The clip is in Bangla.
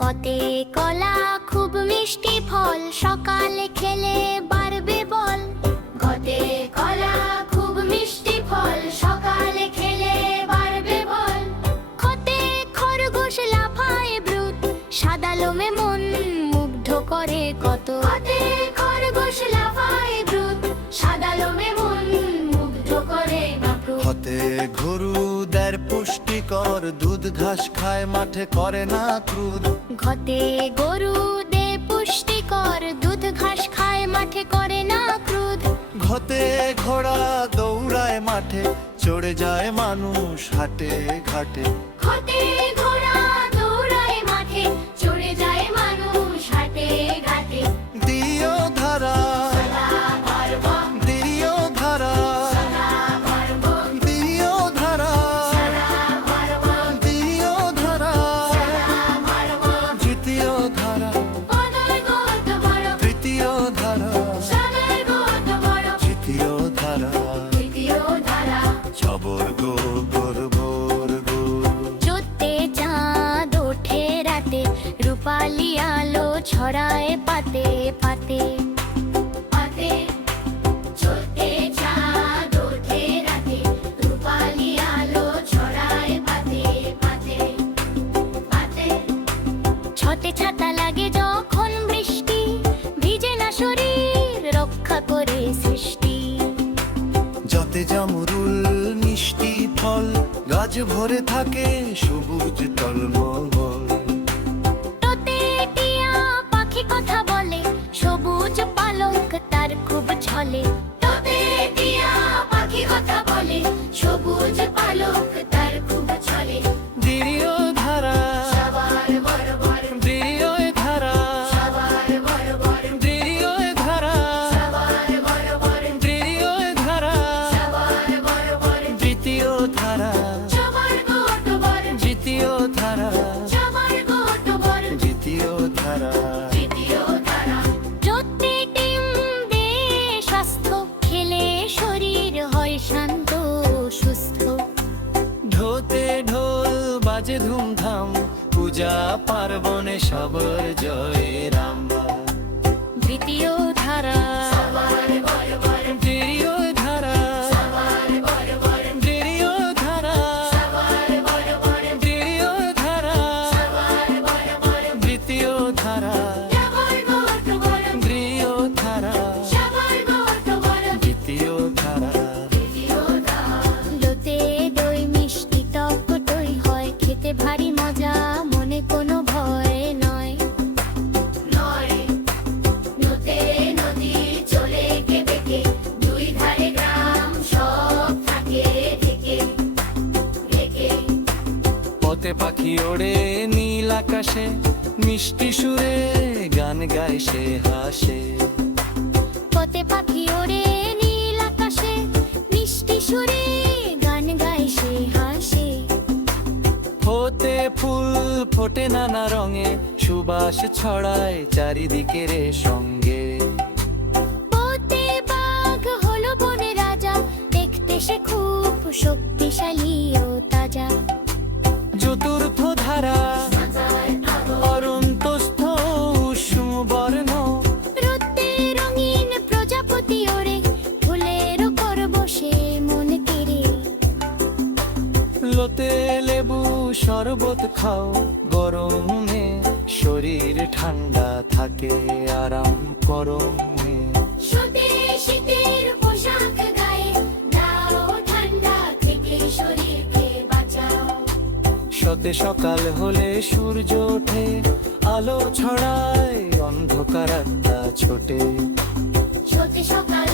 কতে কলা খুব মিষ্টি ফল, সকালে খেলে বাড়বে বল। কতে কলা খুব মিষ্টি ফল, সকালে খেলে বাড়বে বল। কতে খরগোশ লাফায় ব্রুত, সাদা লোমে মন মুগ্ধ করে কত। কতে খরগোশ লাফায় ব্রুত, সাদা লোমে মন মুগ্ধ করে বাপু। হতে গরু দেয় পুষ্টিকর, দুধ ঘাস খায় মাঠে করে না ক্রুদ। ঘতে গরু দে পুষ্টিকর, দুধ ঘাস খায় মাঠে করে না ক্রোধ। ঘতে ঘোড়া দৌড়ায় মাঠে, চড়ে যায় মানুষ হাটে ঘাটে। ঘতে ঘোড়া দৌড়ায় মাঠে, চড়ে যায় মানুষ হাটে ঘাটে। দিও ধারা দিও ধারা দিও ধারা দিও ধারা। দ্বিতীয় ধারা তৃতীয় ধারা তৃতীয় ধারা। ছবর গো গরবর গো। চোদ্দে চাঁদ ওঠে রাতে, রূপালি আলো ছড়ায় পাতে পাতে পাতে। চোদ্দে চাঁদ ওঠে রাতে, রূপালি আলো ছড়ায় পাতে পাতে পাতে। ছতে ছাতা লাগে যখন বৃষ্টি, ভিজে না শরীর, রক্ষা করে সৃষ্টি। যতে জামরুল মিষ্টি ফল, গাছ ভরে থাকে সবুজ টলমল। তোতে টিয়া পাখি কথা বলে, সবুজ পালক তার খুব ছলে। তোতে টিয়া পাখি কথা বলে, সবুজ পালক তার খুব ছলে। দ্বিতীয় ধারা সবার বরাবর, দ্বিতীয় ধারা সবার বরাবর, দ্বিতীয় ধারা সবার বরাবর, দ্বিতীয় ধারা সবার বরাবর। তৃতীয় ধারা সবার গোটবর, দ্বিতীয় ধারা সবার গোটবর, দ্বিতীয় ধারা। তৃতীয় ধারা। যতে ডিম দে স্বাস্থ্য, খেলে শরীর হয় শান্ত সুস্থ। ঢোতে ঢোল বাজে ধুমধাম, পূজা পার্বণে সবার জয় রাম। তৃতীয় ধারা সবার বরাবর, দ্বিতীয় ধারা সবার বরাবর, দ্বিতীয় ধারা সবার বরাবর, দ্বিতীয় ধারা সবার বরাবর। দ্বিতীয় ধারা সবার গোটবর, দ্বিতীয় ধারা সবার গোটবর, দ্বিতীয় ধারা। তৃতীয় ধারা। লোতে দই মিষ্টি টক দই হয়, খেতে ভারী মজা, মনে কোনো ভয় নয় নয়। নদে নদী চলে কে বেঁকে, দুই ধারে গ্রাম সব থাকে ঢেকে ঢেকে। পথে পাখি ওড়ে নীল আকাশে, মিষ্টি সুরে গান গায় সে হাসে। পথে পাখি ওড়ে নীল আকাশে, মিষ্টি সুরে গান গায় সে হাসে। হতে ফুল ফোটে নানা রঙে, সুবাস ছড়ায় চারিদিকে রে সঙ্গে। পথে বাঘ হলো বনে রাজা, দেখতে সে খুব শক্তিশালী ও তাজা। চতুর্থ ধারা অরন্তস্থ উষ্ণ বর্ণ। রোদে রঙিন প্রজাপতি ওড়ে, ফুলের উপর বসে মন কেড়ে। লোতে লেবু শরবত খাও, গরমে শরীর ঠান্ডা থাকে আরাম গরমে। শীতে শীতের পোশাক গায়ে দাও, ঠান্ডা থেকে শরীরকে বাঁচাও। শতে সকাল হলে সূর্য ওঠে, আলো ছড়ায় অন্ধকার আত্মা ছোটে। শীতে সকাল